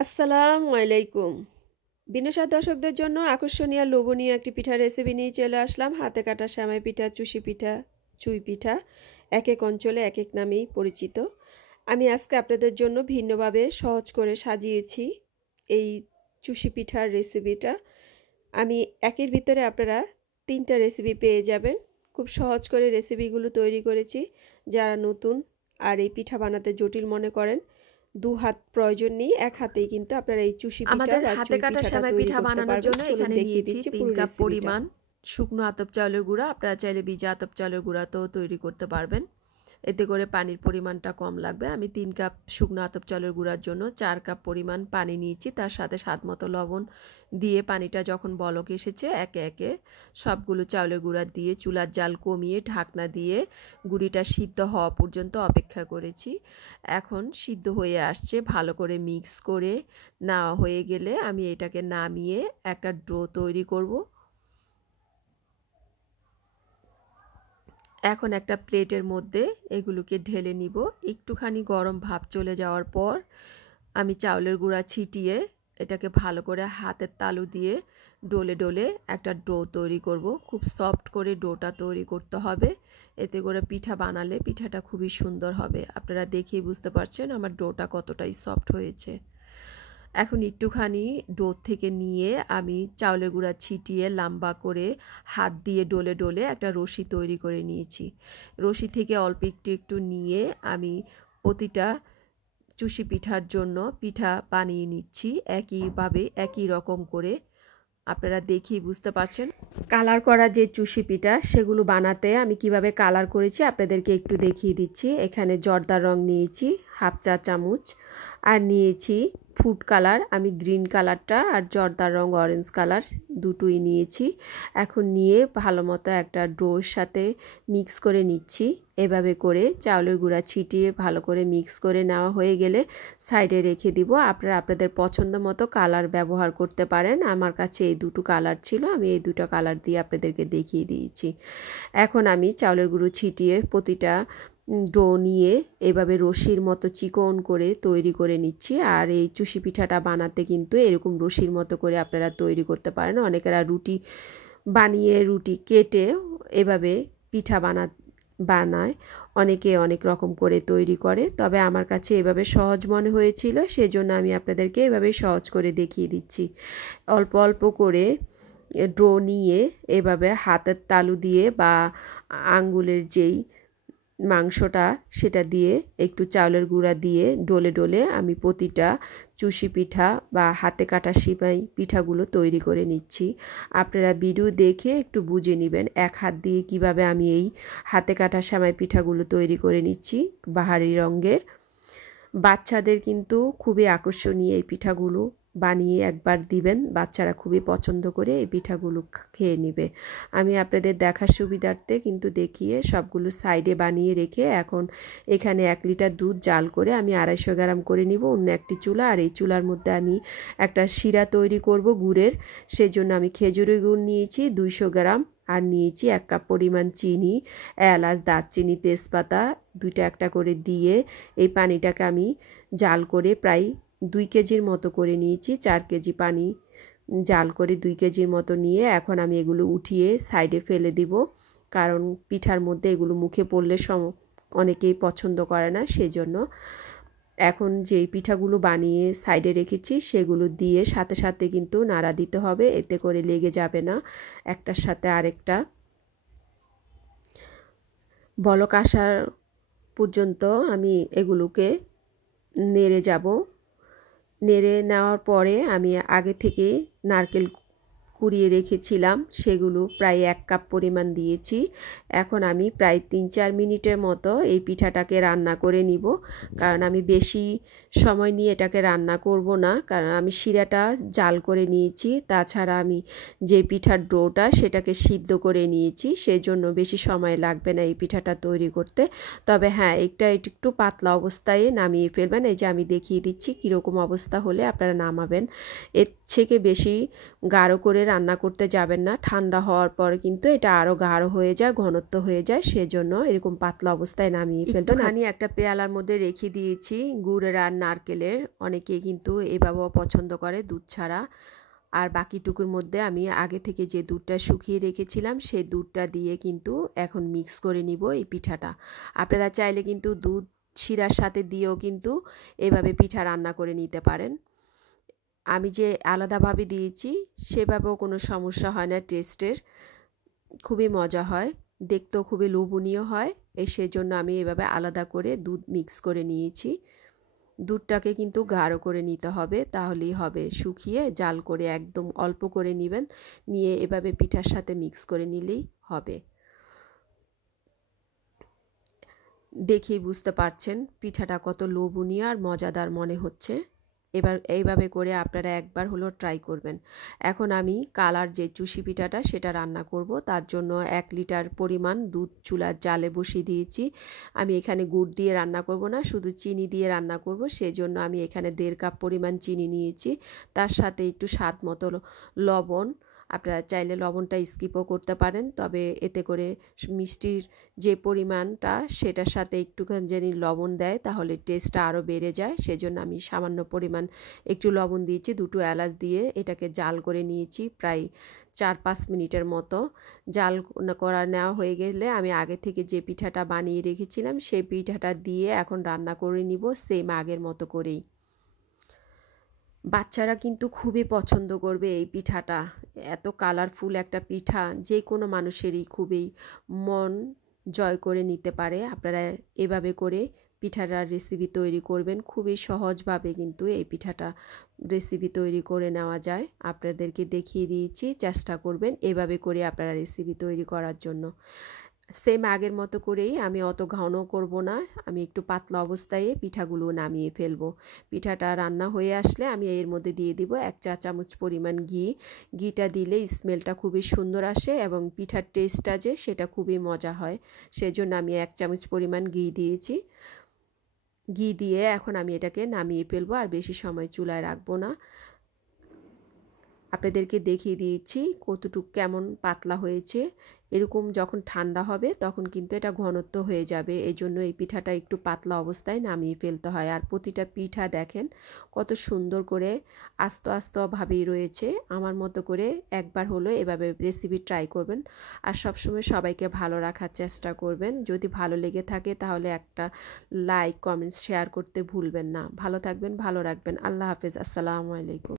আসসালামু আলাইকুম। বিনসার দর্শকদের জন্য আকর্ষণীয় লোভনীয় একটি পিঠার রেসিপি নিয়ে চলে আসলাম। হাতে কাটা সেমাই পিঠা, চুষি পিঠা, চুই পিঠা এক এক অঞ্চলে এক এক নামেই পরিচিত। আমি আজকে আপনাদের জন্য ভিন্নভাবে সহজ করে সাজিয়েছি এই চুষি পিঠার রেসিপিটা। আমি একের ভিতরে আপনারা 3টা রেসিপি পেয়ে যাবেন। খুব সহজ করে রেসিপিগুলো তৈরি করেছি। যারা নতুন আর এই পিঠা বানাতে জটিল মনে করেন, 2 হাত প্রয়োজন নেই, এক হাতেই কিন্তু আপনারা এই চুষি পিঠা আমাদের বা হাতে চুই কাটা পিঠাটা সেমাই তৈরি পিঠা করতে বানানোর পারবেন। জন্য চলুন এখানে দেখিয়ে নিয়েছি দিচ্ছি 3 পুরো কাপ রেসিপিটা। পরিমাণ শুকনো আতপ চাউলের গুঁড়া। আপনারা চাইলে ভিজা আতপ চাউলের গুঁড়াতেও তৈরি করতে পারবেন, এতে করে পানির পরিমাণটা কম লাগবে। আমি 3 কাপ শুকনো আতপ চাউলের গুঁড়ার জন্য 4 কাপ পরিমাণ পানি নিয়েছি। তার সাথে স্বাদ মতো লবণ দিয়ে পানিটা যখন বলক এসেছে একে একে সবগুলো চাউলের গুঁড়া দিয়ে চুলার জাল কমিয়ে ঢাকনা দিয়ে গুঁড়িটা সিদ্ধ হওয়া পর্যন্ত অপেক্ষা করেছি। এখন সিদ্ধ হয়ে আসছে, ভালো করে মিক্স করে নেওয়া হয়ে গেলে আমি এটাকে নামিয়ে একটা ডো তৈরি করব। এখন একটা প্লেটের মধ্যে এগুলোকে ঢেলে নিব। একটুখানি গরম ভাপ চলে যাওয়ার পর আমি চাউলের গুঁড়া ছিটিয়ে এটাকে ভালো করে হাতের তালু দিয়ে ডলে ডলে একটা ডো তৈরি করব। খুব সফট করে ডোটা তৈরি করতে হবে, এতে করে পিঠা বানালে পিঠাটা খুবই সুন্দর হবে। আপনারা দেখেই বুঝতে পারছেন আমার ডোটা কতটাই সফট হয়েছে। এখন একটুখানি ডো থেকে নিয়ে আমি চাউলের গুঁড়া ছিটিয়ে লম্বা করে হাত দিয়ে ডলে ডলে একটা রশি তৈরি করে নিয়েছি। রশি থেকে অল্প একটু একটু নিয়ে আমি প্রতিটা চুষি পিঠার জন্য পিঠা বানিয়ে নিচ্ছি একইভাবে, একই রকম করে। আপনারা দেখেই বুঝতে পারছেন কালার করা যে চুষি পিঠা সেগুলো বানাতে আমি কিভাবে কালার করেছি আপনাদেরকে একটু দেখিয়ে দিচ্ছি। এখানে জর্দার রং নিয়েছি হাফ চা চামচ, আর নিয়েছি ফুড কালার, আমি গ্রিন কালারটা আর জর্দার রং অরেঞ্জ কালার দুটোই নিয়েছি। এখন নিয়ে ভালো মতো একটা ডোর সাথে মিক্স করে নিচ্ছি। এভাবে করে চাউলের গুঁড়া ছিটিয়ে ভালো করে মিক্স করে নেওয়া হয়ে গেলে সাইডে রেখে দিব। আপনারা আপনাদের পছন্দ মতো কালার ব্যবহার করতে পারেন। আমার কাছে এই দুটো কালার ছিল, আমি এই দুটো কালার দিয়ে আপনাদেরকে দেখিয়ে দিয়েছি। এখন আমি চাউলের গুঁড়ো ছিটিয়ে প্রতিটা ডো নিয়ে এভাবে রশির মতো চিকন করে তৈরি করে নিচ্ছি। আর এই চুষি পিঠাটা বানাতে কিন্তু এরকম রশির মতো করে আপনারা তৈরি করতে পারেন। অনেকেরা রুটি বানিয়ে রুটি কেটে এভাবে পিঠা বানায়, অনেকে অনেক রকম করে তৈরি করে। তবে আমার কাছে এভাবে সহজ মনে হয়েছিল, সেজন্য আমি আপনাদেরকে এভাবে সহজ করে দেখিয়ে দিচ্ছি। অল্প অল্প করে ডো নিয়ে এভাবে হাতের তালু দিয়ে বা আঙ্গুলের যেই মাংসটা সেটা দিয়ে একটু চাউলের গুঁড়া দিয়ে ডলে ডলে আমি প্রতিটা চুষি পিঠা বা হাতে কাটা সিমাই পিঠাগুলো তৈরি করে নিচ্ছি। আপনারা ভিডিও দেখে একটু বুঝে নেবেন এক হাত দিয়ে কিভাবে আমি এই হাতে কাটা সেমাই পিঠাগুলো তৈরি করে নিচ্ছি বাহারি রঙের। বাচ্চাদের কিন্তু খুবই আকর্ষণীয় এই পিঠাগুলো, বানিয়ে একবার দিবেন, বাচ্চারা খুবই পছন্দ করে এই পিঠাগুলো খেয়ে নেবে। আমি আপনাদের দেখার সুবিধার্থে কিন্তু দেখিয়ে সবগুলো সাইডে বানিয়ে রেখে এখন এখানে 1 লিটার দুধ জাল করে আমি 250 গ্রাম করে নিব অন্য একটি চুলা। আর এই চুলার মধ্যে আমি একটা শিরা তৈরি করব গুড়ের, সেজন্য আমি খেজুরের গুড় নিয়েছি 200 গ্রাম, আর নিয়েছি 1 কাপ পরিমাণ চিনি, এলাচ, দারচিনি, তেজপাতা দুইটা একটা করে দিয়ে এই পানিটাকে আমি জাল করে প্রায় 2 কেজির মতো করে নিয়েছি। 4 কেজি পানি জাল করে 2 কেজির মতো নিয়ে এখন আমি এগুলো উঠিয়ে সাইডে ফেলে দিব, কারণ পিঠার মধ্যে এগুলো মুখে পড়লে অনেকেই পছন্দ করে না। সেজন্য এখন যেই পিঠাগুলো বানিয়ে সাইডে রেখেছি সেগুলো দিয়ে সাথে সাথে কিন্তু নাড়া দিতে হবে, এতে করে লেগে যাবে না একটার সাথে আরেকটা। বলক আসার পর্যন্ত আমি এগুলোকে নেড়ে যাব। নেড়ে নেওয়ার পরে আমি আগে থেকে নারকেল কুড়িয়ে রেখেছিলাম, সেগুলো প্রায় 1 কাপ পরিমাণ দিয়েছি। এখন আমি প্রায় 3-4 মিনিটের মতো এই পিঠাটাকে রান্না করে নিব, কারণ আমি বেশি সময় নিয়ে এটাকে রান্না করব না, কারণ আমি শিরাটা জাল করে নিয়েছি। তাছাড়া আমি যে পিঠার ডোটা সেটাকে সিদ্ধ করে নিয়েছি, সেজন্য বেশি সময় লাগবে না এই পিঠাটা তৈরি করতে। তবে হ্যাঁ, এটা একটু পাতলা অবস্থায় নামিয়ে ফেলবেন। এই যে আমি দেখিয়ে দিচ্ছি কীরকম অবস্থা হলে আপনারা নামাবেন। এর থেকে বেশি গাঢ় করে রান্না করতে যাবেন না, ঠান্ডা হওয়ার পর কিন্তু এটা আরও গাঢ় হয়ে যায়, ঘনত্ব হয়ে যায়, সেজন্য এরকম পাতলা অবস্থায় নামিয়ে ফেলবেন। একটুখানি একটা পেয়ালার মধ্যে রেখে দিয়েছি গুড়ের আর নারকেলের, অনেকে কিন্তু এভাবেও পছন্দ করে দুধ ছাড়া। আর বাকিটুকুর মধ্যে আমি আগে থেকে যে দুধটা শুকিয়ে রেখেছিলাম সেই দুধটা দিয়ে কিন্তু এখন মিক্স করে নিব এই পিঠাটা। আপনারা চাইলে কিন্তু দুধ শিরার সাথে দিয়েও কিন্তু এভাবে পিঠা রান্না করে নিতে পারেন। আমি যে আলাদাভাবে দিয়েছি সেভাবেও কোনো সমস্যা হয় না, টেস্টের খুবই মজা হয়, দেখতেও খুবই লোভনীয় হয়। সেজন্য আমি এভাবে আলাদা করে দুধ মিক্স করে নিয়েছি। দুধটাকে কিন্তু গাঢ় করে নিতে হবে, তাহলেই হবে। শুকিয়ে জাল করে একদম অল্প করে নেবেন, নিয়ে এভাবে পিঠার সাথে মিক্স করে নিলেই হবে। দেখেই বুঝতে পারছেন পিঠাটা কত লোভনীয় আর মজাদার মনে হচ্ছে। এবার এইভাবে করে আপনারা একবার হলো ট্রাই করবেন। এখন আমি কালার যে চুষি পিঠাটা সেটা রান্না করব। তার জন্য 1 লিটার পরিমাণ দুধ চুলার জালে বসিয়ে দিয়েছি। আমি এখানে গুড় দিয়ে রান্না করব না, শুধু চিনি দিয়ে রান্না করব। সেজন্য আমি এখানে 1.5 কাপ পরিমাণ চিনি নিয়েছি, তার সাথে একটু স্বাদ মতো লবণ। আপনারা চাইলে লবণটা স্কিপও করতে পারেন, তবে এতে করে মিষ্টির যে পরিমাণটা সেটার সাথে একটুখানি যদি লবণ দেয় তাহলে টেস্টটা আরও বেড়ে যায়। সেজন্য আমি সামান্য পরিমাণ একটু লবণ দিয়েছি, 2টো এলাচ দিয়ে এটাকে জাল করে নিয়েছি প্রায় 4-5 মিনিটের মতো। জাল করা নেওয়া হয়ে গেলে আমি আগে থেকে যে পিঠাটা বানিয়ে রেখেছিলাম সেই পিঠাটা দিয়ে এখন রান্না করে নিব সেম আগের মতো করেই। বাচ্চারা কিন্তু খুবই পছন্দ করবে এই পিঠাটা। এত কালারফুল একটা পিঠা যে কোনো মানুষেরই খুবই মন জয় করে নিতে পারে। আপনারা এভাবে করে পিঠাটার রেসিপি তৈরি করবেন, খুবই সহজভাবে কিন্তু এই পিঠাটা রেসিপি তৈরি করে নেওয়া যায়। আপনাদেরকে দেখিয়ে দিয়েছি, চেষ্টা করবেন এভাবে করে আপনারা রেসিপি তৈরি করার জন্য। সেম আগের মতো করেই আমি অত ঘন করব না, আমি একটু পাতলা অবস্থায় পিঠাগুলো নামিয়ে ফেলবো। পিঠাটা রান্না হয়ে আসলে আমি এর মধ্যে দিয়ে দিব 1 চা চামচ পরিমাণ ঘি। ঘিটা দিলে স্মেলটা খুবই সুন্দর আসে এবং পিঠার টেস্টটা যে সেটা খুবই মজা হয়। সেজন্য আমি 1 চামচ পরিমাণ ঘি দিয়েছি। ঘি দিয়ে এখন আমি এটাকে নামিয়ে ফেলবো, আর বেশি সময় চুলায় রাখবো না। আপনাদেরকে দেখিয়ে দিয়েছি কতটুকু কেমন পাতলা হয়েছে। এরকম যখন ঠান্ডা হবে তখন কিন্তু এটা ঘনত্ব হয়ে যাবে, এই জন্য এই পিঠাটা একটু পাতলা অবস্থায় নামিয়ে ফেলতে হয়। আর প্রতিটা পিঠা দেখেন কত সুন্দর করে আস্ত আস্তভাবেই রয়েছে। আমার মতো করে একবার হলো এভাবে রেসিপি ট্রাই করবেন, আর সবসময় সবাইকে ভালো রাখার চেষ্টা করবেন। যদি ভালো লেগে থাকে তাহলে একটা লাইক, কমেন্টস, শেয়ার করতে ভুলবেন না। ভালো থাকবেন, ভালো রাখবেন। আল্লাহ হাফেজ, আসসালামু আলাইকুম।